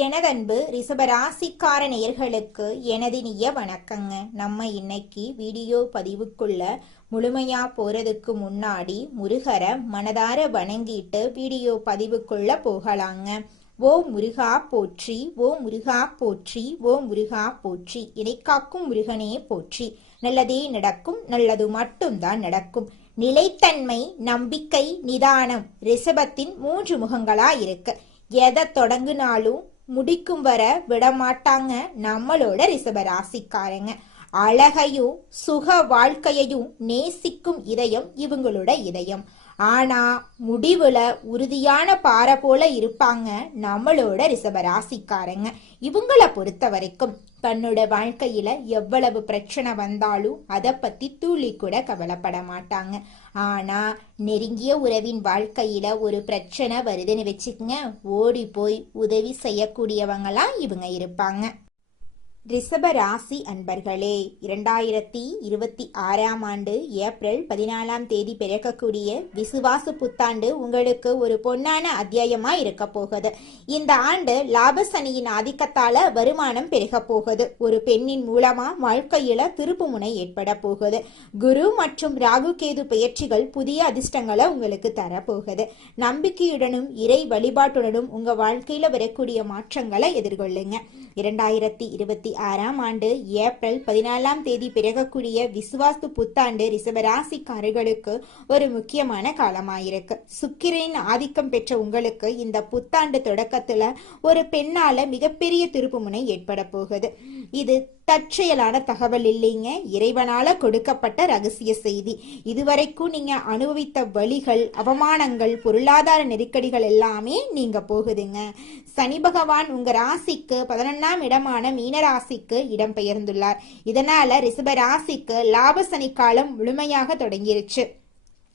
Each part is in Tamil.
எனதன்பு ரிஷபராசிக்கார நேயர்களுக்கு எனது இனிய வணக்கங்க. நம்ம இன்னைக்கு வீடியோ பதிவுக்குள்ள முழுமையா போறதுக்கு முன்னாடி முருகரை மனதார வணங்கிட்டு வீடியோ பதிவுக்குள்ள போகலாங்க. ஓ முருகா போற்றி, ஓ முருகா போற்றி, ஓ முருகா போற்றி, இணைக்காக்கும் முருகனே போற்றி. நல்லதே நடக்கும், நல்லது மட்டும்தான் நடக்கும். நிலைத்தன்மை, நம்பிக்கை, நிதானம் ரிஷபத்தின் 3 முகங்களா இருக்கு. எதை தொடங்குனாலும் முடிக்கும் வர விடமாட்டாங்க நம்மளோட ரிஷபராசிக்காரங்க. அழகையும் சுக வாழ்க்கையையும் நேசிக்கும் இதயம் இவங்களோட இதயம். ஆனா முடிவுல உறுதியான பாறை போல இருப்பாங்க நம்மளோட ரிஷபராசிக்காரங்க. இவங்கள பொறுத்த வரைக்கும் தன்னோட வாழ்க்கையில எவ்வளவு பிரச்சனை வந்தாலும் அதை பத்தி துளி கூட கவலைப்பட மாட்டாங்க. ஆனா நெருங்கிய உறவின் வாழ்க்கையில ஒரு பிரச்சனை வருதுன்னு வச்சுக்கங்க, ஓடி போய் உதவி செய்யக்கூடியவங்களா இவங்க இருப்பாங்க. ரிஷப ராசி அன்பர்களே, 2026ஆம் ஆண்டு ஏப்ரல் 14ஆம் தேதி பிறக்கக்கூடிய விசுவாச புத்தாண்டு உங்களுக்கு ஒரு பொன்னான அத்தியாயமா இருக்க போகுது. இந்த ஆண்டு லாபசனியின் ஆதிக்கத்தால வருமானம் பெருக போகுது. ஒரு பெண்ணின் மூலமா வாழ்க்கையில திருப்பு முனை ஏற்பட போகுது. குரு மற்றும் ராகு கேது பெயர்ச்சிகள் புதிய அதிர்ஷ்டங்களை உங்களுக்கு தரப்போகுது. நம்பிக்கையுடனும் இறை வழிபாட்டுடனும் உங்க வாழ்க்கையில வரக்கூடிய மாற்றங்களை எதிர்கொள்ளுங்க. 2026ஆம் ஆண்டு ஏப்ரல் 14ஆம் தேதி பிறக்கக்கூடிய விசுவாச புத்தாண்டு ரிஷபராசிக்காரர்களுக்கு ஒரு முக்கியமான காலமாயிருக்கு. சுக்கிரனின் ஆதிக்கம் பெற்ற உங்களுக்கு இந்த புத்தாண்டு தொடக்கத்துல ஒரு பெண்ணால மிகப்பெரிய திருப்புமுனை ஏற்பட போகுது. இது தற்செயலான தகவல் இல்லைங்க, இறைவனால கொடுக்கப்பட்ட ரகசிய செய்தி. இதுவரைக்கும் நீங்க அனுபவித்த வலிகள், அவமானங்கள், பொருளாதார நெருக்கடிகள் எல்லாமே நீங்க போகுதுங்க. சனி பகவான் உங்க ராசிக்கு 11ஆம் இடமான மீன ராசிக்கு இடம் பெயர்ந்துள்ளார். இதனால ரிஷப ராசிக்கு லாப சனி காலம் முழுமையாக தொடங்கிருச்சு.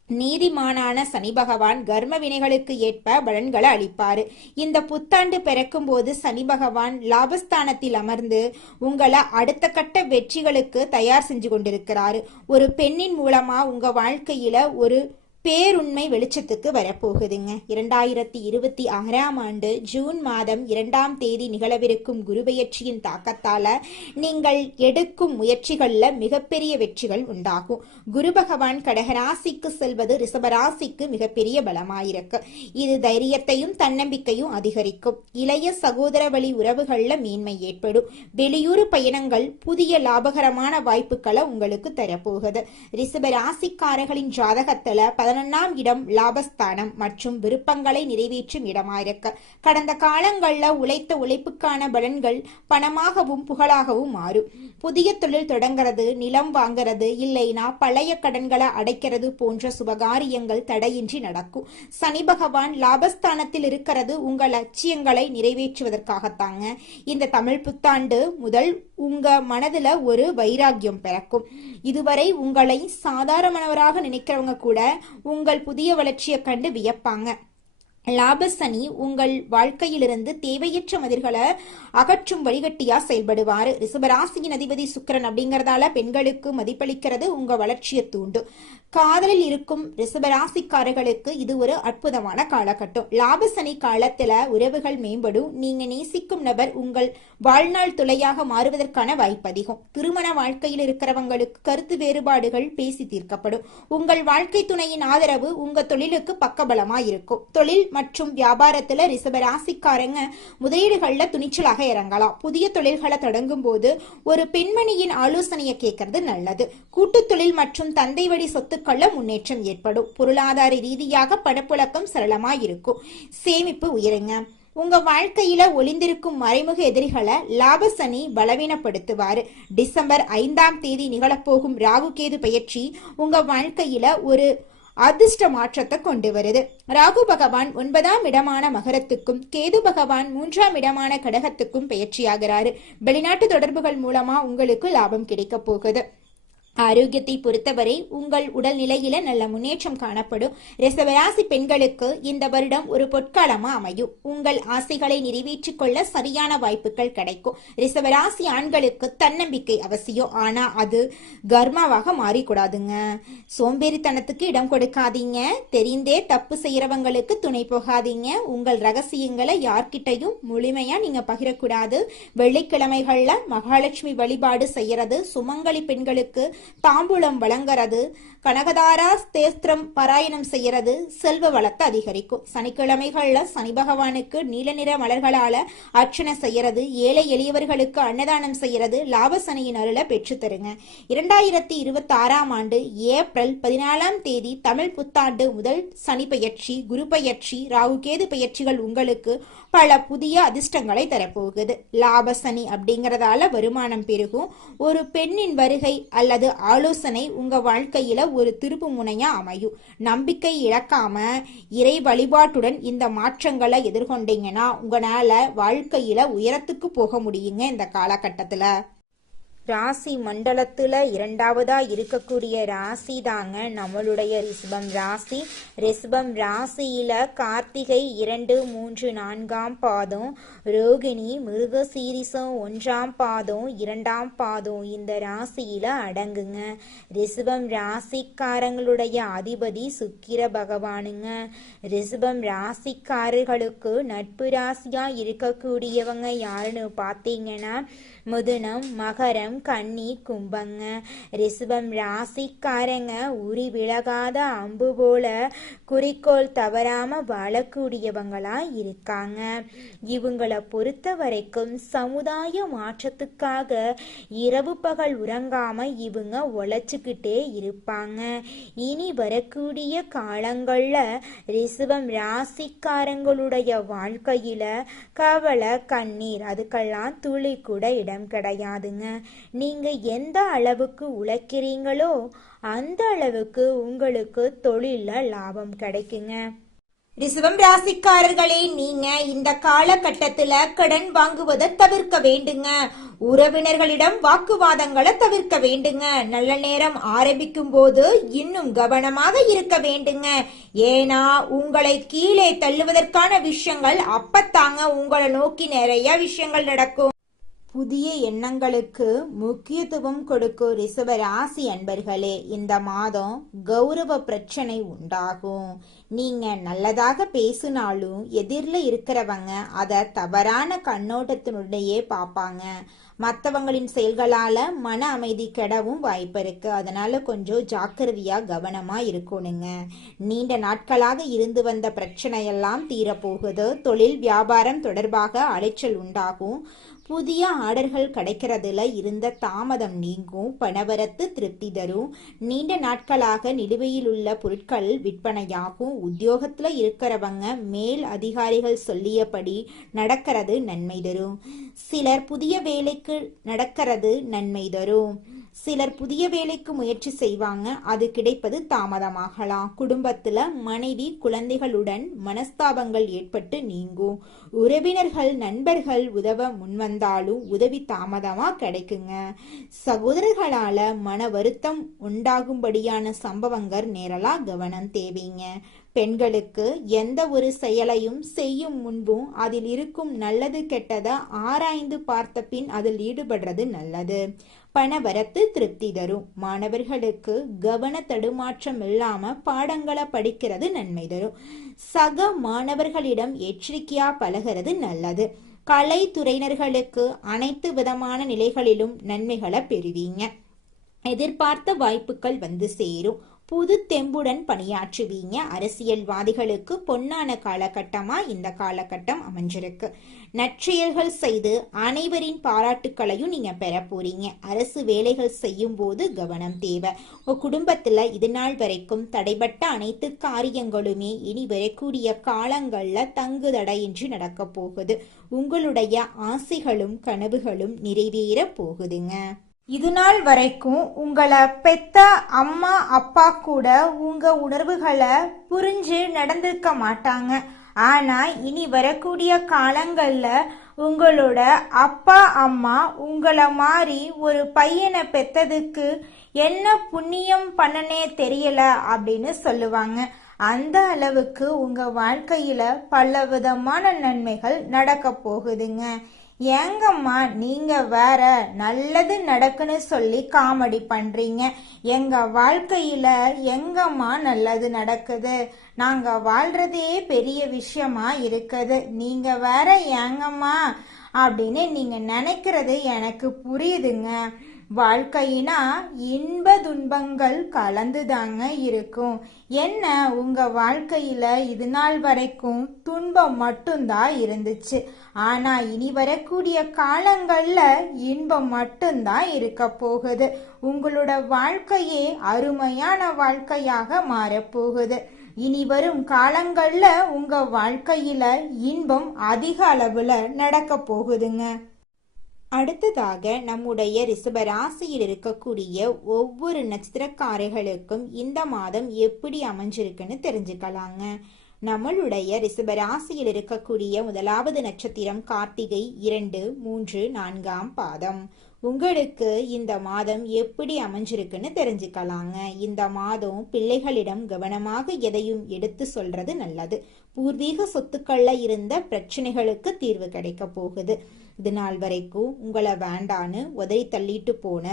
நீதிமானான சனி பகவான் கர்ம வினைகளுக்கு ஏற்ப பலன்களை அளிப்பாரு. இந்த புத்தாண்டு பிறக்கும் போது சனி பகவான் லாபஸ்தானத்தில் அமர்ந்து உங்களை அடுத்த கட்ட வெற்றிகளுக்கு தயார் செஞ்சு கொண்டிருக்கிறாரு. ஒரு பெண்ணின் மூலமா உங்க வாழ்க்கையில ஒரு பேருண்மை வெளிச்சத்துக்கு வரப்போகுதுங்க. 2026ஆம் ஆண்டு ஜூன் மாதம் 2ஆம் தேதி நிகழவிருக்கும் குருபெயர்ச்சியின் தாக்கத்தால நீங்கள் எடுக்கும் முயற்சிகள்ல மிகப்பெரிய வெற்றிகள் உண்டாகும். குரு பகவான் கடகராசிக்கு செல்வது ரிஷபராசிக்கு மிகப்பெரிய பலமாயிருக்கு. இது தைரியத்தையும் தன்னம்பிக்கையும் அதிகரிக்கும். இளைய சகோதர வழி உறவுகள்ல மேன்மை ஏற்படும். வெளியூர் பயணங்கள் புதிய லாபகரமான வாய்ப்புகளை உங்களுக்கு தரப்போகுது. ரிஷபராசிக்காரர்களின் ஜாதகத்துல 11ஆம் இடம் லாபஸ்தானம் மற்றும் விருப்பங்களை நிறைவேற்றும் இடமாயிருக்கு. கடந்த காலங்கள்ல உழைத்த உழைப்புக்கான பலன்கள் பணமாகவும் புகழாகவும் மாறும். புதிய தொழில் தொடங்கிறது, நிலம் வாங்கிறது, இல்லைனா பழைய கடன்களை அடைக்கிறது போன்ற சுபகாரியங்கள் தடையின்றி நடக்கும். சனி பகவான் லாபஸ்தானத்தில் இருக்கிறது உங்கள் லட்சியங்களை நிறைவேற்றுவதற்காகத்தாங்க. இந்த தமிழ் புத்தாண்டு முதல் உங்க மனதுல ஒரு வைராக்கியம் பிறக்கும். இதுவரை உங்களை சாதாரணமானவராக நினைக்கிறவங்க கூட உங்கள் புதிய வளர்ச்சியை கண்டு வியப்பாங்க. லாபசனி உங்கள் வாழ்க்கையிலிருந்து தேவையற்ற மதில்களை அகற்றும் வழிகட்டியா செயல்படுவாரு. ரிஷபராசியின் அதிபதி சுக்கிரன் அப்படிங்கறதால பெண்களுக்கு மதிப்பளிக்கிறது உங்க வளர்ச்சியை தூண்டும். காதலில் இருக்கும் ரிஷபராசிக்காரர்களுக்கு இது ஒரு அற்புதமான காலகட்டம். லாபசனி காலத்துல உறவுகள் மேம்படும். நீங்க நேசிக்கும் நபர் உங்கள் வாழ்நாள் துளையாக மாறுவதற்கான வாய்ப்பு அதிகம். திருமண வாழ்க்கையில் இருக்கிறவங்களுக்கு கருத்து வேறுபாடுகள் பேசி தீர்க்கப்படும். உங்கள் வாழ்க்கை துணையின் ஆதரவு உங்க தொழிலுக்கு பக்கபலமா இருக்கும். தொழில் மற்றும் வியாபாரத்துல ரிஷபராசிக்காரங்க முதலீடுகள்ல துணிச்சலாக இறங்கலாம். புதிய தொழில்களை தொடங்கும் போது ஒரு பெண்மணியின் ஆலோசனையை கேட்கறது நல்லது. கூட்டு தொழில் மற்றும் தந்தை வழி சொத்துக்கள்ல முன்னேற்றம் ஏற்படும். பொருளாதார ரீதியாக பணப்புழக்கம் சரளமா இருக்கும். சேமிப்பு உயருங்க. உங்க வாழ்க்கையில ஒளிந்திருக்கும் மறைமுக எதிரிகளை லாபசனி பலவீனப்படுத்துவாரு. டிசம்பர் 5ஆம் தேதி நிகழப்போகும் ராகு கேது பெயர்ச்சி உங்க வாழ்க்கையில ஒரு அதிர்ஷ்ட மாற்றத்தை கொண்டு வருது. ராகு பகவான் 9ஆம் இடமான மகரத்துக்கும் கேது பகவான் 3ஆம் இடமான கடகத்துக்கும் பெயர்ச்சியாகிறாரு. வெளிநாட்டு தொடர்புகள் மூலமா உங்களுக்கு லாபம் கிடைக்க போகுது. ஆரோக்கியத்தை பொறுத்தவரை உங்கள் உடல்நிலையில நல்ல முன்னேற்றம் காணப்படும். ரிஷபராசி பெண்களுக்கு இந்த வருடம் ஒரு பொற்காலமா அமையும். உங்கள் ஆசைகளை நிறைவேற்றிக் கொள்ள சரியான வாய்ப்புகள் கிடைக்கும். ரிஷபராசி ஆண்களுக்கு தன்னம்பிக்கை அவசியம், ஆனா அது கர்மாவாக மாறிக்கூடாதுங்க. சோம்பேறித்தனத்துக்கு இடம் கொடுக்காதீங்க. தெரிந்தே தப்பு செய்யறவங்களுக்கு துணை போகாதீங்க. உங்கள் ரகசியங்களை யார்கிட்டையும் முழுமையா நீங்க பகிரக்கூடாது. வெள்ளிக்கிழமைகள்ல மகாலட்சுமி வழிபாடு செய்யறது, சுமங்கலி பெண்களுக்கு தாம்பூலம் வழங்குறது, கனகதாரா ஸ்தோத்திரம் பாராயணம் செய்யறது செல்வ வளத்தை அதிகரிக்கும். சனிக்கிழமைகள்ல சனி பகவானுக்கு நீல நிற மலர்களால அர்ச்சனை செய்யறது, ஏழை எளியவர்களுக்கு அன்னதானம் செய்யறது லாப சனியின் அருளை பெற்று தருங்க. 2026ஆம் ஆண்டு ஏப்ரல் 14ஆம் தேதி தமிழ் புத்தாண்டு முதல் சனி பெயர்ச்சி, குரு பெயர்ச்சி, ராகு கேது பெயர்ச்சிகள் உங்களுக்கு பல புதிய அதிர்ஷ்டங்களை தரப்போகுது. லாப சனி அப்படிங்கறதால வருமானம் பெருகும். ஒரு பெண்ணின் வருகை அல்லது ஆலோசனை உங்க வாழ்க்கையில ஒரு திருப்பு முனையா அமையும். நம்பிக்கை இழக்காம இறை வழிபாட்டுடன் இந்த மாற்றங்களை எதிர்கொண்டீங்கன்னா உங்களால வாழ்க்கையில உயரத்துக்கு போக முடியுங்க. இந்த காலகட்டத்துல ராசி மண்டலத்துல இரண்டாவதா இருக்கக்கூடிய ராசி தாங்க நம்மளுடைய ரிஷபம் ராசி. ரிஷபம் ராசியில கார்த்திகை 2, 3, 4ஆம் பாதம், ரோகிணி, மிருகசீரிசம் 1ஆம் பாதம், 2ஆம் பாதம் இந்த ராசியில அடங்குங்க. ரிஷபம் ராசிக்காரங்களுடைய அதிபதி சுக்கிர பகவானுங்க. ரிஷபம் ராசிக்காரர்களுக்கு நட்பு ராசியா இருக்கக்கூடியவங்க யாருன்னு பார்த்தீங்கன்னா மிதுனம், மகரம், கன்னி, கும்பங்க. ரிஷபம் ராசிக்காரங்க உரி விலகாத அம்பு போல குறிக்கோள் தவறாம வாழக்கூடியவங்களா இருக்காங்க. இவங்களை பொறுத்த வரைக்கும் சமுதாய மாற்றத்துக்காக இரவு பகல் உறங்காம இவங்க உழைச்சுக்கிட்டே இருப்பாங்க. இனி வரக்கூடிய காலங்கள்ல ரிஷபம் ராசிக்காரங்களுடைய வாழ்க்கையில கவலை, கண்ணீர் அதுக்கெல்லாம் துளி கூட இடம் கிடையாதுங்க. நீங்க எந்த அளவுக்கு உழைக்கிறீங்களோ அந்த அளவுக்கு உங்களுக்கு தொழில லாபம் கிடைக்குங்க. ரிஷபம் ராசிக்காரர்களே, நீங்க இந்த காலகட்டத்துல கடன் வாங்குவதை தவிர்க்க வேண்டுங்க. உறவினர்களிடம் வாக்குவாதங்களை தவிர்க்க வேண்டுங்க. நல்ல நேரம் ஆரம்பிக்கும் போது இன்னும் கவனமாக இருக்க வேண்டுங்க. ஏன்னா உங்களை கீழே தள்ளுவதற்கான விஷயங்கள் அப்பத்தாங்க உங்களை நோக்கி நிறைய விஷயங்கள் நடக்கும். புதிய எண்ணங்களுக்கு முக்கியத்துவம் கொடுக்கும் ரிஷப ராசி அன்பர்களே, இந்த மாதம் கௌரவ பிரச்சனை உண்டாகும். நீங்க நல்லதாக பேசினாலும் எதிரில் இருக்கிறவங்க அதை தவறான கண்ணோட்டத்தினுடையே பார்ப்பாங்க. மற்றவங்களின் செயல்களால மன அமைதி கெடவும் வாய்ப்பு இருக்கு. அதனால கொஞ்சம் ஜாக்கிரதையா கவனமா இருக்கணுங்க. நீண்ட நாட்களாக இருந்து வந்த பிரச்சனையெல்லாம் தீரப்போகுது. தொழில் வியாபாரம் தொடர்பாக அலைச்சல் உண்டாகும். புதிய ஆர்டர்கள் கிடைக்கிறதுல இருந்த தாமதம் நீங்கும். பணவரத்து திருப்தி தரும். நீண்ட நாட்களாக நிலுவையில் உள்ள பொருட்கள் விற்பனையாகும். உத்தியோகத்துல இருக்கிறவங்க மேல் அதிகாரிகள் சொல்லியபடி நடக்கிறது நன்மை தரும். சிலர் புதிய வேலைக்கு நடக்கிறது நன்மை தரும். சிலர் புதிய வேலைக்கு முயற்சி செய்வாங்க, அது கிடைப்பது தாமதமாகலாம். குடும்பத்துல மனைவி குழந்தைகளுடன் மனஸ்தாபங்கள் ஏற்பட்டு நீங்கும். உறவினர்கள் நண்பர்கள் உதவ முன்வந்தாலும் உதவி தாமதமா கிடைக்குங்க. சகோதரர்களால மன வருத்தம் உண்டாகும்படியான சம்பவங்கள் நேரலா கவனம் தேவைங்க. பெண்களுக்கு எந்த ஒரு செயலையும் செய்யும் முன்பும் அதில் இருக்கும் நல்லது கெட்டதை ஆராய்ந்து பார்த்த பின் அதில் ஈடுபடுறது நல்லது. பணவரத்து திருப்தி தரும். மாணவர்களுக்கு கவன தடுமாற்றம் இல்லாம பாடங்களை படிக்கிறது நன்மை தரும். சக மாணவர்களிடம் எச்சரிக்கையா பழகிறது நல்லது. கலைத்துறையினர்களுக்கு அனைத்து விதமான நிலைகளிலும் நன்மைகளை பெறுவீங்க. எதிர்பார்த்த வாய்ப்புகள் வந்து சேரும். புது தெம்புடன் பணியாற்றுவீங்க. அரசியல்வாதிகளுக்கு பொன்னான காலகட்டமா இந்த காலகட்டம் அமைஞ்சிருக்கு. நற்செயல்கள் செய்து அனைவரின் பாராட்டுக்களையும் நீங்க பெற போறீங்க. அரசு வேலைகள் செய்யும் போது கவனம் தேவை. உங்க குடும்பத்துல இது நாள் வரைக்கும் தடைபட்ட அனைத்து காரியங்களுமே இனி வரக்கூடிய காலங்கள்ல தங்கு தடையின்றி நடக்க போகுது. உங்களுடைய ஆசைகளும் கனவுகளும் நிறைவேற போகுதுங்க. இது நாள் வரைக்கும் உங்களை பெத்த அம்மா அப்பா கூட உங்க உணர்வுகளை புரிஞ்சு நடந்திருக்க மாட்டாங்க. ஆனா இனி வரக்கூடிய காலங்கள்ல உங்களோட அப்பா அம்மா உங்களை மாதிரி ஒரு பையனை பெத்ததுக்கு என்ன புண்ணியம் பண்ணனே தெரியல அப்படின்னு சொல்லுவாங்க. அந்த அளவுக்கு உங்க வாழ்க்கையில பல விதமான நன்மைகள் நடக்க போகுதுங்க. ஏங்கம்மா நீங்க வேற நல்லது நடக்குன்னு சொல்லி காமெடி பண்றீங்க? எங்க வாழ்க்கையில எங்கம்மா நல்லது நடக்குது? நாங்க வாழ்றதே பெரிய விஷயமா இருக்குது, நீங்க வேற ஏங்கம்மா அப்படின்னு நீங்க நினைக்கிறது எனக்கு புரியுதுங்க. வாழ்க்கையினா இன்ப துன்பங்கள் கலந்துதாங்க இருக்கும். என்ன உங்க வாழ்க்கையில இது நாள் வரைக்கும் துன்பம் மட்டும்தான் இருந்துச்சு, ஆனா இனி வரக்கூடிய காலங்கள்ல இன்பம் மட்டும்தான் இருக்க போகுது. உங்களோட வாழ்க்கையே அருமையான வாழ்க்கையாக மாறப்போகுது. இனி வரும் காலங்கள்ல உங்க வாழ்க்கையில இன்பம் அதிக அளவுல நடக்க போகுதுங்க. அடுத்ததாக நம்முடைய ரிஷப ராசியில் இருக்கக்கூடிய ஒவ்வொரு நட்சத்திரக்காரர்களுக்கும் இந்த மாதம் எப்படி அமைஞ்சிருக்குன்னு தெரிஞ்சுக்கலாங்க. நம்மளுடைய ரிஷப ராசியில் இருக்கக்கூடிய முதலாவது நட்சத்திரம் கார்த்திகை 2, 3, 4ஆம் பாதம். உங்களுக்கு இந்த மாதம் எப்படி அமைஞ்சிருக்குன்னு தெரிஞ்சுக்கலாங்க. இந்த மாதம் பிள்ளைகளிடம் கவனமாக எதையும் எடுத்து சொல்றது நல்லது. பூர்வீக சொத்துக்கள்ல இருந்த பிரச்சனைகளுக்கு தீர்வு கிடைக்க போகுது. இது நாள் வரைக்கும் உங்களை வேண்டான்னு உதறி தள்ளிட்டு போன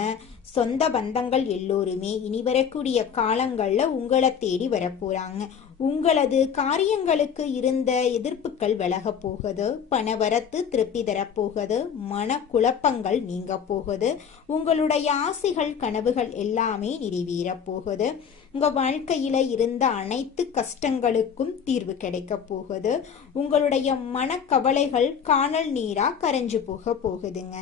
சொந்த பந்தங்கள் எல்லோருமே இனி வரக்கூடிய காலங்கள்ல உங்களை தேடி வரப்போறாங்க. உங்களது காரியங்களுக்கு இருந்த எதிர்ப்புகள் விலக போகுது. பணவரத்து திருப்தி தரப்போகுது. மன குழப்பங்கள் நீங்க போகுது. உங்களுடைய ஆசைகள் கனவுகள் எல்லாமே நிறைவேற போகுது. உங்க வாழ்க்கையில இருந்த அனைத்து கஷ்டங்களுக்கும் தீர்வு கிடைக்க போகுது. உங்களுடைய மனக்கவலைகள் காணல் நீரா கரைஞ்சு போக போகுதுங்க.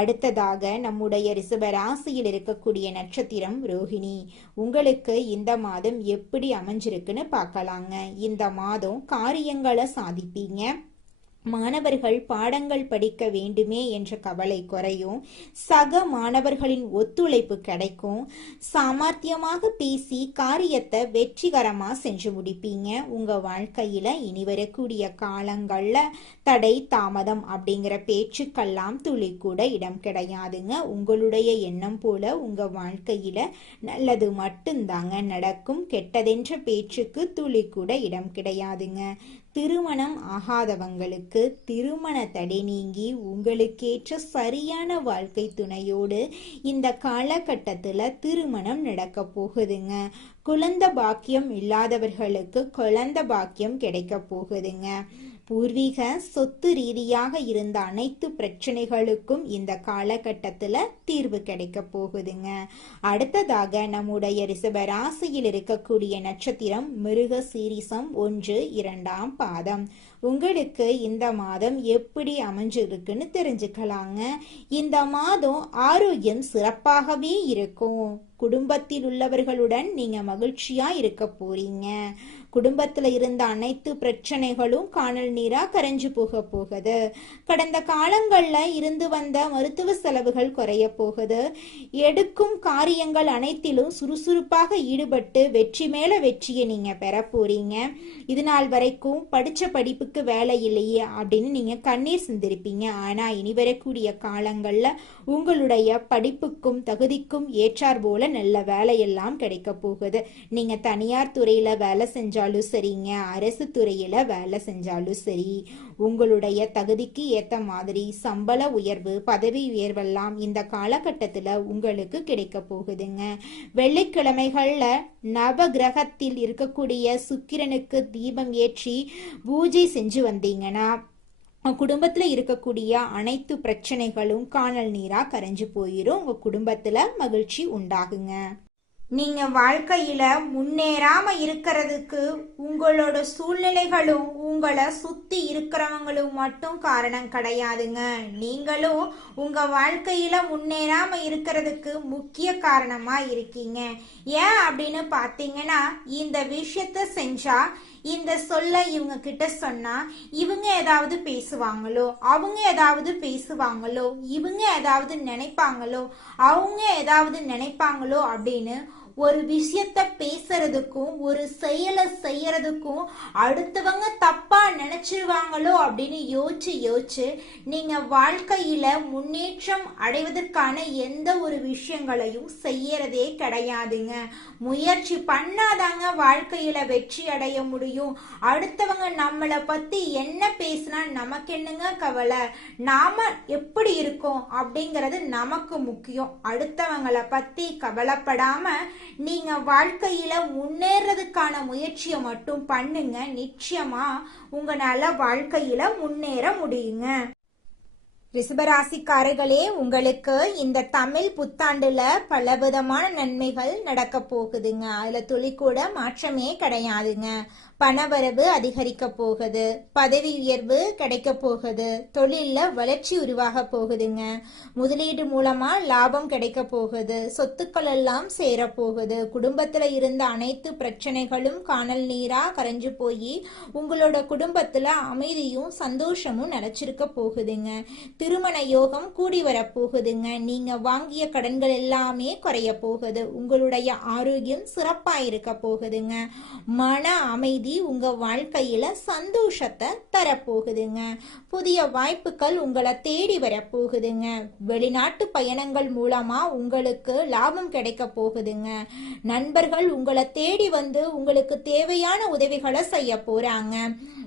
அடுத்ததாக நம்முடைய ரிஷப ராசியில் இருக்கக்கூடிய நட்சத்திரம் ரோஹிணி. உங்களுக்கு இந்த மாதம் எப்படி அமைஞ்சிருக்குன்னு பார்க்கலாங்க. இந்த மாதம் காரியங்களை சாதிப்பீங்க. மாணவர்கள் பாடங்கள் படிக்க வேண்டுமே என்ற கவலை குறையும். சக மாணவர்களின் ஒத்துழைப்பு கிடைக்கும். சாமர்த்தியமாக பேசி காரியத்தை வெற்றிகரமா செஞ்சு முடிப்பீங்க. உங்க வாழ்க்கையில இனி வரக்கூடிய காலங்கள்ல தடை தாமதம் அப்படிங்கிற பேச்சுக்கெல்லாம் துளி கூட இடம் கிடையாதுங்க. உங்களுடைய எண்ணம் போல உங்க வாழ்க்கையில நல்லது மட்டும்தாங்க நடக்கும். கெட்டதென்ற பேச்சுக்கு துளி கூட இடம் கிடையாதுங்க. திருமணம் ஆகாதவங்களுக்கு திருமண தடை நீங்கி உங்களுக்கேற்ற சரியான வாழ்க்கை துணையோடு இந்த காலகட்டத்துல திருமணம் நடக்க போகுதுங்க. குழந்தை பாக்கியம் இல்லாதவர்களுக்கு குழந்தை பாக்கியம் கிடைக்க போகுதுங்க. பூர்வீக சொத்து ரீதியாக இருந்த அனைத்து பிரச்சனைகளுக்கும் இந்த காலகட்டத்துல தீர்வு கிடைக்க போகுதுங்க. அடுத்ததாக நம்முடைய ரிஷப ராசியில் இருக்கக்கூடிய நட்சத்திரம் மிருக சீரிசம் 1, 2ஆம் பாதம். உங்களுக்கு இந்த மாதம் எப்படி அமைஞ்சிருக்குன்னு தெரிஞ்சுக்கலாங்க. இந்த மாதம் ஆரோக்கியம் சிறப்பாகவே இருக்கும். குடும்பத்தில் உள்ளவர்களுடன் நீங்க மகிழ்ச்சியா இருக்க போறீங்க. குடும்பத்துல இருந்த அனைத்து பிரச்சனைகளும் காணல் நீரா கரைஞ்சு போக போகுது. கடந்த காலங்கள்ல இருந்து வந்த மருத்துவ செலவுகள் குறைய போகுது. எடுக்கும் காரியங்கள் அனைத்திலும் சுறுசுறுப்பாக ஈடுபட்டு வெற்றி மேல வெற்றியை நீங்க பெற போறீங்க. இது நாள் வரைக்கும் படிச்ச படிப்புக்கு வேலை இல்லையே அப்படின்னு நீங்க கண்ணீர் சிந்திருப்பீங்க. ஆனா இனி வரக்கூடிய காலங்கள்ல உங்களுடைய படிப்புக்கும் தகுதிக்கும் ஏற்றார் போல நல்ல வேலையெல்லாம் கிடைக்க போகுது. நீங்க தனியார் துறையில வேலை செஞ்சாலும் சரிங்க, அரசு துறையில வேலை செஞ்சாலும் சரி, உங்களுடைய தகுதிக்கு ஏத்த மாதிரி சம்பள உயர்வு பதவி உயர்வெல்லாம் இந்த காலகட்டத்துல உங்களுக்கு கிடைக்க போகுதுங்க. வெள்ளிக்கிழமைகள்ல நவ கிரகத்தில் இருக்கக்கூடிய சுக்கிரனுக்கு தீபம் ஏற்றி பூஜை செஞ்சு வந்தீங்கன்னா குடும்பத்துல இருக்கக்கூடிய அனைத்து பிரச்சனைகளும் காணல் நீரா கரைஞ்சு போயிரும். உங்க குடும்பத்துல மகிழ்ச்சி உண்டாகுங்க. நீங்க வாழ்க்கையில முன்னேறாம இருக்கிறதுக்கு உங்களோட சூழ்நிலைகளும் உங்களை சுத்தி இருக்கிறவங்களும் மட்டும் காரணம் கிடையாதுங்க. நீங்களும் உங்க வாழ்க்கையில முன்னேறாம இருக்கிறதுக்கு முக்கிய காரணமா இருக்கீங்க. ஏன் அப்படின்னு பாத்தீங்கன்னா, இந்த விஷயத்த செஞ்சா, இந்த சொல்ல இவங்க கிட்ட சொன்னா இவங்க ஏதாவது பேசுவாங்களோ, அவங்க ஏதாவது பேசுவாங்களோ, இவங்க ஏதாவது நினைப்பாங்களோ, அவங்க ஏதாவது நினைப்பாங்களோ அப்படின்னு ஒரு விஷயத்த பேசுறதுக்கும் ஒரு செயலை செய்யறதுக்கும் அடுத்தவங்க தப்பா நினைச்சிருவாங்களோ அப்படின்னு யோசிச்சு நீங்க வாழ்க்கையில முன்னேற்றம் அடைவதற்கான எந்த ஒரு விஷயங்களையும் செய்யறதே கிடையாதுங்க. முயற்சி பண்ணாதாங்க வாழ்க்கையில வெற்றி அடைய முடியும். அடுத்தவங்க நம்மளை பத்தி என்ன பேசினா நமக்கு என்னங்க கவலை, நாம எப்படி இருக்கோம் அப்படிங்கிறது நமக்கு முக்கியம். அடுத்தவங்களை பத்தி கவலைப்படாம நீங்க வாழ்க்கையில முன்னேறதுக்கான முயற்சியை மட்டும் பண்ணுங்க. நிச்சயமா உங்களால வாழ்க்கையில முன்னேற முடியுங்க. ரிஷபராசிக்காரர்களே, உங்களுக்கு இந்த தமிழ் புத்தாண்டுல பலவிதமான நன்மைகள் நடக்க போகுதுங்க. அதுல துளி கூட மாற்றமே கிடையாதுங்க. பணவரவு அதிகரிக்க போகுது, பதவி உயர்வு கிடைக்க போகுது, தொழில்ல வளர்ச்சி உருவாக போகுதுங்க, முதலீடு மூலமா லாபம் கிடைக்க போகுது, சொத்துக்கள் எல்லாம் சேர போகுது, குடும்பத்துல இருந்த அனைத்து பிரச்சனைகளும் காணல் நீரா கரைஞ்சு போய் உங்களோட குடும்பத்துல அமைதியும் சந்தோஷமும் நிலைச்சிருக்க போகுதுங்க. திருமண யோகம் கூடி வர போகுதுங்க. நீங்க வாங்கிய கடன்கள் எல்லாமே குறைய போகுது. உங்களுடைய ஆரோக்கியம் சிறப்பா இருக்க போகுதுங்க. மன அமைதி உங்க வாழ்க்கையில சந்தோஷத்தை தரப்போகுதுங்க. புதிய வாய்ப்புகள் உங்களை தேடி வர போகுதுங்க. வெளிநாட்டு பயணங்கள் மூலமா உங்களுக்கு லாபம் கிடைக்க போகுதுங்க. நண்பர்கள் உங்களை தேடி வந்து உங்களுக்கு தேவையான உதவிகளை செய்ய போறாங்க.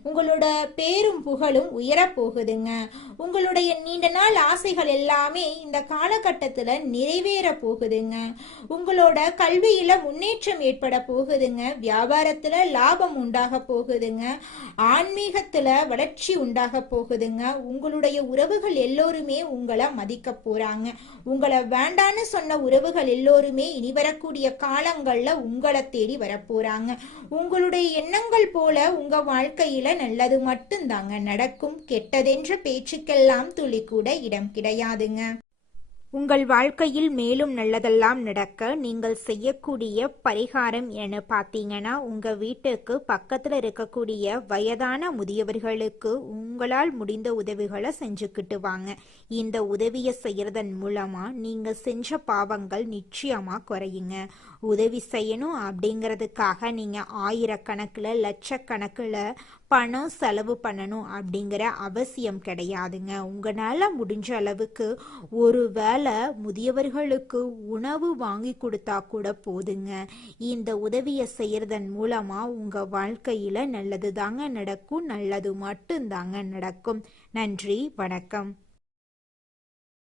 உங்களோட பேரும் புகழும் உயர போகுதுங்க. உங்களுடைய நீண்ட நாள் ஆசைகள் எல்லாமே இந்த காலகட்டத்துல நிறைவேற போகுதுங்க. உங்களோட கல்வியில முன்னேற்றம் ஏற்பட போகுதுங்க. வியாபாரத்துல லாபம் உண்டாக போகுதுங்க. ஆன்மீகத்துல வளர்ச்சி உண்டாக போகுதுங்க. உங்களுடைய உறவுகள் எல்லோருமே உங்களை மதிக்க போறாங்க. உங்களை வேண்டான்னு சொன்ன உறவுகள் எல்லோருமே இனி வரக்கூடிய காலங்கள்ல உங்களை தேடி வரப்போறாங்க. உங்களுடைய எண்ணங்கள் போல உங்க வாழ்க்கையில நல்லது மட்டும்தாங்க நடக்கும். கெட்டதென்ற பேச்சுக்கெல்லாம் துளி கூட இடம் கிடையாதுங்க. உங்கள் வாழ்க்கையில் மேலும் நல்லதெல்லாம் நடக்க நீங்கள் செய்யக்கூடிய பரிகாரம் என பார்த்தீங்கன்னா, உங்க வீட்டுக்கு பக்கத்துல இருக்கக்கூடிய வயதான முதியவர்களுக்கு உங்களால் முடிந்த உதவிகளை செஞ்சுக்கிட்டு வாங்க. இந்த உதவியை செய்யறதன் மூலமா நீங்க செஞ்ச பாவங்கள் நிச்சயமா குறையுங்க. உதவி செய்யணும் அப்படிங்கிறதுக்காக நீங்க ஆயிரக்கணக்கில் லட்சக்கணக்கில் பணம் செலவு பண்ணணும் அப்படிங்கிற அவசியம் கிடையாதுங்க. உங்களால் முடிஞ்ச அளவுக்கு ஒரு வேளை முதியவர்களுக்கு உணவு வாங்கி கொடுத்தா கூட போதுங்க. இந்த உதவியை செய்யறதன் மூலமா உங்க வாழ்க்கையில நல்லது தாங்க நடக்கும். நல்லது மட்டும்தாங்க நடக்கும். நன்றி, வணக்கம்.